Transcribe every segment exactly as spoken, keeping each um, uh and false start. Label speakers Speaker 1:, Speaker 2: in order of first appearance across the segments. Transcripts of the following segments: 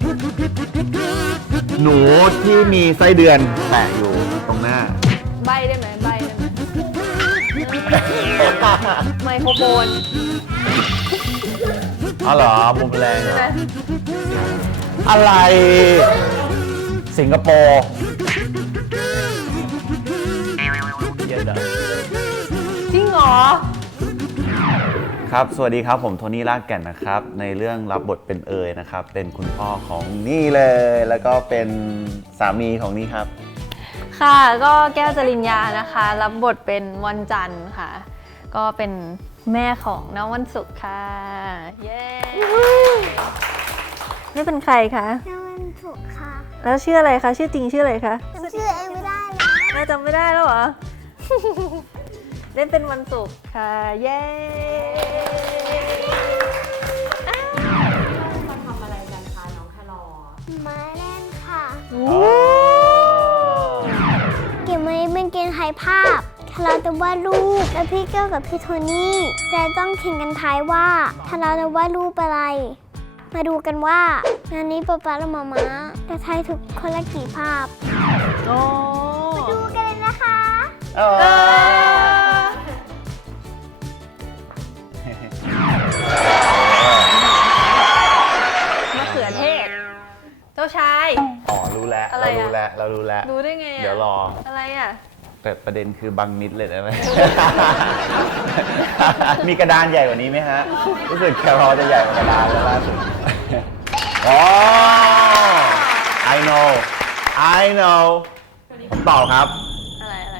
Speaker 1: หนูที่มีไส้เดือนแปะอยู่ตรงหน้า
Speaker 2: ใบได้ไหมใบได้ไหมไมโครโฟน
Speaker 1: อ๋อเหรอมุมแรง
Speaker 2: ใช่ไหม
Speaker 1: อะไร สิงคโปร์เย็นอะ
Speaker 2: จริงเหรอ
Speaker 1: ครับสวัสดีครับผมโทนี่รากแก่นนะครับในเรื่องรับบทเป็นเอยนะครับเป็นคุณพ่อของนี่เลยแล้วก็เป็นสามีของนี่ครับ
Speaker 2: ค่ะก็แก้วจริญญานะคะ รับบทเป็นวันจันทร์ค่ะ ก็เป็นแม่ของน้องวันศุกร์ค่ะ เย้นี่เป็นใครคะ
Speaker 3: น้ำมันถูกค่ะ
Speaker 2: แล้วชื่ออะไรคะ ชื่อจริงชื่ออะไรคะ
Speaker 3: จำชื่อเองไม่ได้เลย
Speaker 2: แม่จำไม่ได้แล้วเหรอ เล่นเป็นวันศุกร์ค่ะ เย้มาทำอะไรกันคะน้องแครอ
Speaker 3: มาเล่นค่ะ
Speaker 2: โอ้
Speaker 3: เกมนี้เป็นเกมทายภาพเราจะวาดรูปแล้วพี่เก้วกับพี่โทนี่จะต้องแข่งกันทายว่าถ้าเราจะวาดรูปอะไร มาดูกันว่างานนี้ป๊าป๊าและมาม่าจะทายถูกคนละกี่ภาพ
Speaker 2: โอ้
Speaker 3: ดูกันเลยนะคะ
Speaker 1: เออ
Speaker 2: เออมะเขือเทศ เจ้าชาย
Speaker 1: อ๋อรู้แล้ว
Speaker 2: อะไร
Speaker 1: เรา
Speaker 2: อะ
Speaker 1: รู้แล้วเรารู้แล้ว
Speaker 2: รู้ได้ไงอะ
Speaker 1: เดี๋ยวรอ
Speaker 2: อะไรอ่ะ
Speaker 1: แต่ประเด็นคือบังมิดเลยนะไหม มีกระดานใหญ่กว่านี้ไหมฮะรู้สึกแครอลจะใหญ่กว่ากระดานแล้วล่าสุดอ๋อ I know I know ผมตอบครับ
Speaker 2: อะไรอะไร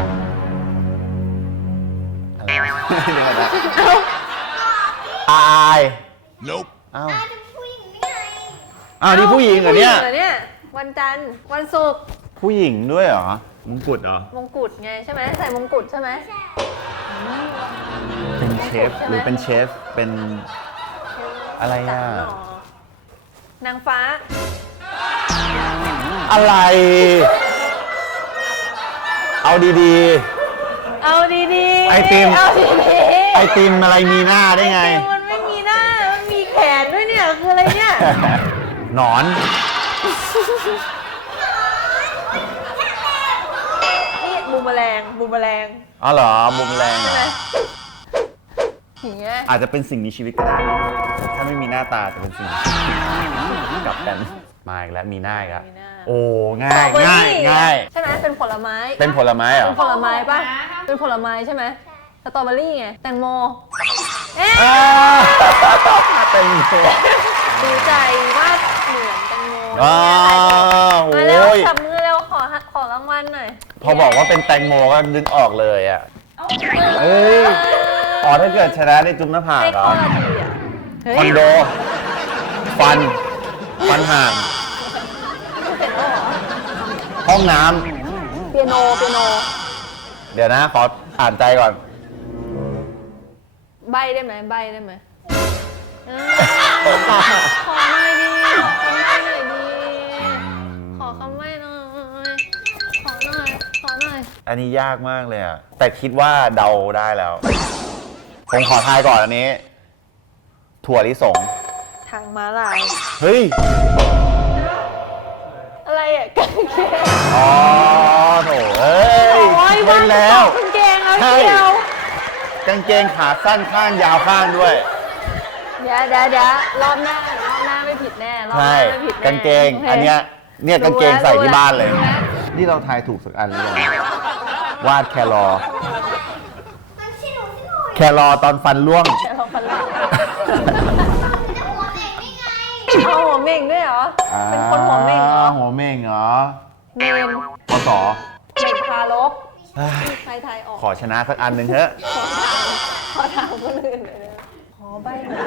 Speaker 1: อะไรเดี๋ยวนะอาย
Speaker 4: Nope
Speaker 1: อ้าว
Speaker 3: เป็นผู้หญิงนี่ไง
Speaker 1: อ้าวนี่ผู้หญิงเหรอเนี่ย
Speaker 2: ผู้หญิงเหรอเนี่ย วันจันทร์ วันศุกร์
Speaker 1: ผู้หญิงด้วยเหรอมงกุฎเหรอ
Speaker 2: มงกุฎไงใช่ไหมใส่มงกุฎใช่ไหม
Speaker 1: เป็นเชฟหรือเป็นเชฟเป็นอะไรอ่ะ
Speaker 2: นางฟ้า
Speaker 1: อะไร เอาดี
Speaker 2: เอาดีๆ
Speaker 1: ไอติม
Speaker 2: เอาดีๆ
Speaker 1: ๆ ไอติมอะไรมีหน้าได้ไง
Speaker 2: ไอติมมันไม่มีหน้า มันมีแขนด้วยเนี่ย คืออะไรเนี่ย
Speaker 1: หนอน
Speaker 2: นี่บูมแมลงบูมแมลง
Speaker 1: อ๋อเหรอมุมแรงเหร
Speaker 2: ใช่ไหม
Speaker 1: อ
Speaker 2: อย่างเงี้ย
Speaker 1: อาจจะเป็นสิ่งมีชีวิตก็ได้ ถ้าไม่มีหน้าตาจะเป็นสิ่งกลับกันมาอีกแล้วมีหน้าอีกแล้ว
Speaker 2: มีหน้า
Speaker 1: โอ้ง่ายง่ายง่าย
Speaker 2: ใช่ไหมเป็นผลไม้
Speaker 1: เป็นผลไม้เหรอ
Speaker 2: เป็นผลไม้ปะเป็นผลไม้ใช่ไหมสตรอเบอรี่ไง แตงโม เอ๊ะ
Speaker 1: อ่าเป็นตัว
Speaker 2: ดูใจว่าเหมือนแตงโม
Speaker 1: อ้าว
Speaker 2: มาเร็ว
Speaker 1: โอ้ย
Speaker 2: จับมือเร็วขอขอรางวัลหน่อย
Speaker 1: พอบอกว่าเป็นแตงโมก็ดึงออกเลยอ่ะเอ้ยอ๋อถ้าเกิดชนะได้จุ๊บหน้าผาก
Speaker 2: ให้
Speaker 1: เหร
Speaker 2: ข้
Speaker 1: อ
Speaker 2: อละทีอ่ะเฮ้ย
Speaker 1: คอนโด ฟัน ฟันห่าง
Speaker 2: เสร็จแล้วเหรอ
Speaker 1: ห้องน้
Speaker 2: เปียโน เปียโน
Speaker 1: ำ เดี๋ยวนะ ขออ่านใจก่อน
Speaker 2: ใบได้ไหมใบได้ไหมเออขอหน่อยดีขอคำใบ้หน่อยดี ขอคำใบ้หน่อย ขอหน่อย ขอหน่อย
Speaker 1: อันนี้ยากมากเลยอ่ะ แต่คิดว่าเดาได้แล้ว ผมขอทายก่อนอันนี้ ถั่วลิสง
Speaker 2: ทางม้าลาย
Speaker 1: เฮ้ย
Speaker 2: อะไรอ่ะกางเกง
Speaker 1: อ๋อโถเอ้ย
Speaker 2: โอ้ย
Speaker 1: เล่นแล้ว
Speaker 2: กางเกงเอา
Speaker 1: ใช่
Speaker 2: เดียว
Speaker 1: กางเกงขาสั้นข้างยาวข้างด้วย
Speaker 2: เดี๋ยวเดี๋ยวเดี๋ยวรอบหน้ารอบหน้าไม่ผิดแน่รอบห
Speaker 1: ใช่
Speaker 2: น้าไม่ผิดแน่
Speaker 1: กางเกง
Speaker 2: โค
Speaker 1: อันเนี้ย เนี่ยกางเกง
Speaker 2: รู้แล้ว
Speaker 1: ใส่ที่บ้านเลย
Speaker 2: รู้แล้ว
Speaker 1: นี่เราทายถูกสักอันหรือยังวาดแครอ
Speaker 3: มันชื่อหนูชื่อหนู
Speaker 1: แครอตอนฟันร่วง
Speaker 2: แค่เราพันหลัง
Speaker 3: จะหัวเด็กนี่ไง
Speaker 2: เอาหัวเม่งด้วยเหรอ เป็นคนหัวเม่งเหรอ
Speaker 1: หัวเม่งเหรอ
Speaker 2: เมน
Speaker 1: พศ
Speaker 2: เด็กทารก
Speaker 1: เอ้ย
Speaker 2: ใครทายออก
Speaker 1: ขอชนะสักอันหนึ่งเถอะ
Speaker 2: ขอถามคนอื่นเลยนะขอใบหน่อย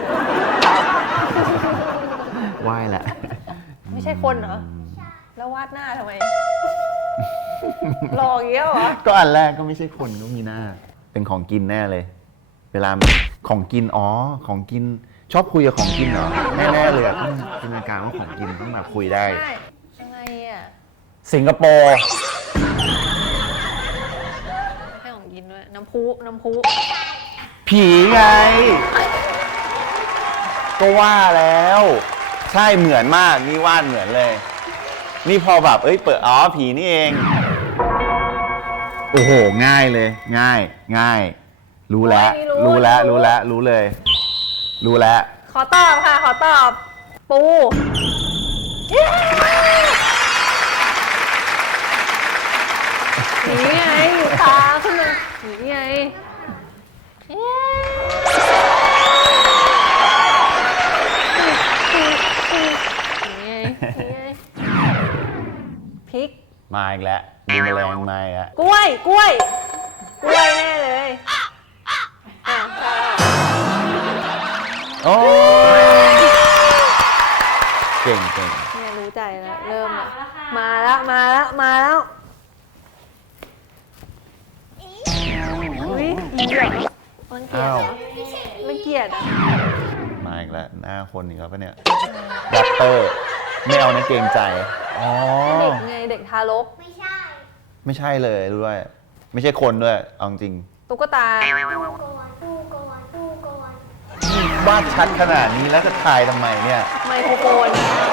Speaker 1: ไหว้แหละ
Speaker 2: ไม่ใช่คนเหรอ แล้ววาดหน้าทำไม หลอกอย่างเงี้ยเหรอ
Speaker 1: ก็อันแรกก็ไม่ใช่คนก็มีหน้า เป็นของกินแน่เลย เวลาของกิน อ๋อ ของกิน ชอบคุยกับของกินเหรอ แน่ๆเลยอะต้องจินตนาการว่าของกินต้องมาคุยได้
Speaker 2: ใช่ยังไงอ่ะ
Speaker 1: สิงคโปร์
Speaker 2: ให้ของกินด้วย น้ำพุน้ำพุ
Speaker 1: ผีไง ก็ว่าแล้ว ผใช่เหมือนมากนี่วาดเหมือนเลย นี่พอแบบเอ้ยเปิดอ๋อผีนี่เองโอ้โหง่ายเลย ง่าย ง่าย รู้แล้ว รู้แล้ว รู้แล้ว รู้เลย รู้แล้ว
Speaker 2: ขอตอบค่ะ ขอตอบ ปูหนีไงอยู่ตาขึ้นมาหนีไงเย้หนีไงหนีไงพริก
Speaker 1: มาอีกแล้วดูแมลงมาอีกแล้ว
Speaker 2: กล้วย กล้วย กล้วยแน่เลยอ่ะ
Speaker 1: โอ้เก่งเก่ง
Speaker 2: เนี่ยรู้ใจแล้ว เริ่มละมาแล้ว มาแล้ว มาแล้วอุ้ยอีเหรอมันเกลียดเหรอมันเกลียดอ่ะ
Speaker 1: มาอีกแล้วหน้าคนอีกแล้วปะเนี่ยแรปเตอร์ไม่เอานะเกรงใจอ๋อ
Speaker 2: เด็กไงเด็กทารก
Speaker 3: ไม่ใช่
Speaker 1: ไม่ใช่เลยด้วย ไม่ใช่คนด้วยเอาจริง
Speaker 2: ตุ๊กตา
Speaker 3: ดูก่อนดูก่อนดูก่อน
Speaker 1: วาดชัดขนาดนี้แล้วจะถ่ายทำไมเนี่ย
Speaker 2: ไมโครโฟน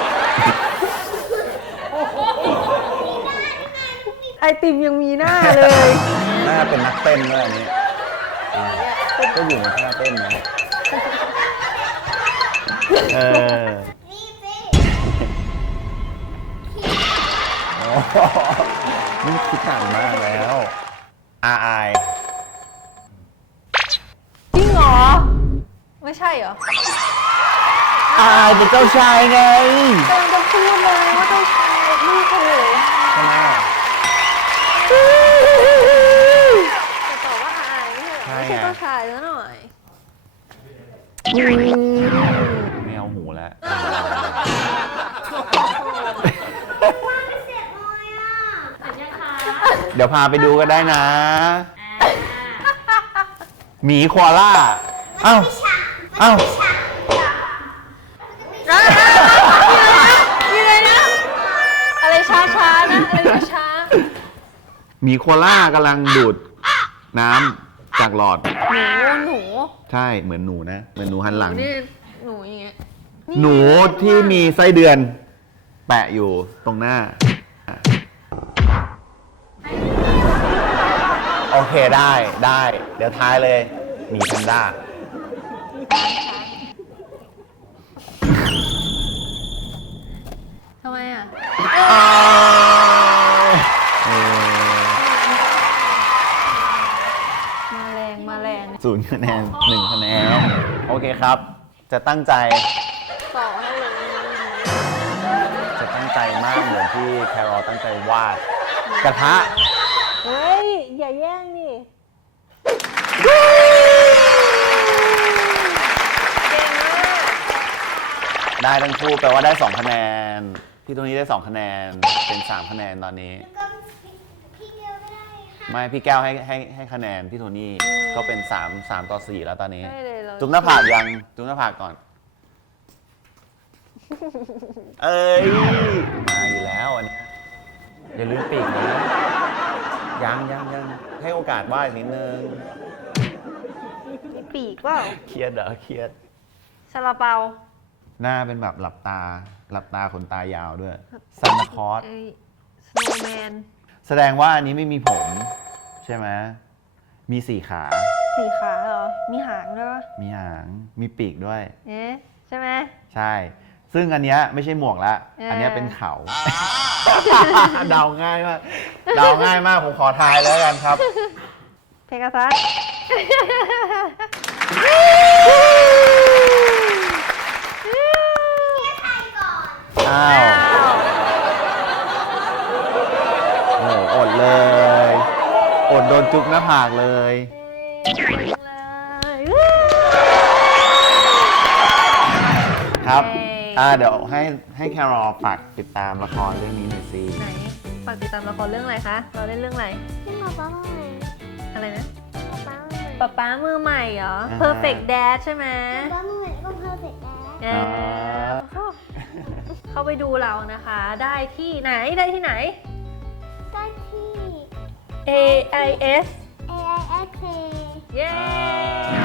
Speaker 2: ไอติมยังมีหน้าเลย
Speaker 1: หน้าเป็นนักเต้นด้วยอันนี้ก็อยู่ในท่าเต้นนะเออ
Speaker 3: นี่สิ
Speaker 1: โอ้โหนี่คิดหนักมากแล้วอาอาย
Speaker 2: จริงเหรอ ไม่ใช่เหรอ
Speaker 1: อายเป็นเจ้าชายไง
Speaker 2: กำลังจะพูดเลยว่าเจ้าชายลูกเขาเลย
Speaker 1: ใช่ไหม
Speaker 2: แต่ตอบว่าอายไม่ใช่เหรอไม่ใช่เจ้าชายซะหน่อย
Speaker 1: ไม่เอาหูแล้ว
Speaker 3: เสียบอยอ่ะ
Speaker 1: เดี๋ยวพาไปดูก็ได้นะหมีโคอาล่าเอ้าเอ้า
Speaker 2: มีอะไรนะ อะไรช้าๆนะ อะไรช้า
Speaker 1: หมีโคอาล่ากำลังดูดน้ำจากหลอด
Speaker 2: ๆหนูหนู
Speaker 1: ใช่เหมือนหนูนะเหมือนหนูหันหลัง
Speaker 2: นี่หนูอย่างเงี้ย
Speaker 1: หนูที่มีไส้เดือน แปะอยู่ตรงหน้า โอเคได้ได้ เดี๋ยวทายเลยหมีแพนด้า
Speaker 2: ทำไมอ่ะ
Speaker 1: เออ
Speaker 2: มาแรงมาแรง
Speaker 1: ศูนย์คะแนนหนึ่งคะแนน โอเคครับ จะตั้งใจ
Speaker 2: ต่อให้เลย
Speaker 1: จะตั้งใจมากเหมือนที่แครอลตั้งใจวาด กระทะ
Speaker 2: เฮ้ย อย่าแย่งดิเก่งมาก
Speaker 1: ได้ทั้งคู่แปลว่าได้สองคะแนน พี่ตัวนี้ได้สองคะแนน เป็นสามคะแนนตอนนี้
Speaker 3: แล้วก็พี่เดียวไม่ได้ค่ะ
Speaker 1: ไม่พี่แก้วให้ให้ให้คะแนนพี่โทนี่ก็เป็นสามสามต่อสี่แล้วตอนนี้
Speaker 2: ได้เลยเรา
Speaker 1: จุ๊บหน้าผากยังจุ๊บหน้าผากก่อน เอ้ยมาอยู่แล้วอันเนี้ยอย่าลืมปีกนะยังยังยังให้โอกาสว่าอีกนิดนึง
Speaker 2: มีปีกเปล่า
Speaker 1: เครียดเหรอเครียด
Speaker 2: ซาลาเปา
Speaker 1: หน้าเป็นแบบหลับตา หลับตาขนตายาวด้วยซันตาคลอส
Speaker 2: ไอ้สโนว์แมน
Speaker 1: แสดงว่าอันนี้ไม่มีผม ใช่ไหมมีสี่ขา
Speaker 2: สีขาเหรอ มีหางด้วยปะ
Speaker 1: มีหาง มีปีกด้วย
Speaker 2: เอ๊ะ ใช่ไหม
Speaker 1: ใช่ ซึ่งอันเนี้ยไม่ใช่หมวกละ
Speaker 2: เอออั
Speaker 1: อันเนี้ยเป็นเขา เดาง่ายมาก เดาง่ายมาก ผมขอทายแล้วกันครับ
Speaker 2: เพกาซัส
Speaker 1: อ้าว โอ้โหอดเลย อดโดนจุ๊บหน้าผากเลย ครับ อ่า เดี๋ยวให้ให้แครอลฝากติดตามละครเรื่องนี้หน่อยสิ
Speaker 2: ไหน ฝากติดตามละครเรื่องอะไรคะ เราเล่นเรื่องอะไร
Speaker 3: พี่หมอป้าเมื่อไหร่
Speaker 2: อะไรนะ
Speaker 3: ป้าเมื่อไหร่
Speaker 2: ป๊าป๊ามือใหม่เหรอ Perfect Dad ใช่ไหม
Speaker 3: ป้าเมื่อไหร่ก็เพอร์เฟกต์แล้ว
Speaker 2: เออเข้าเข้าไปดูเรานะคะ ได้ที่ไหน ได้ที่ไหน
Speaker 3: ได้ที่
Speaker 2: A I S
Speaker 3: A I S K
Speaker 2: เย้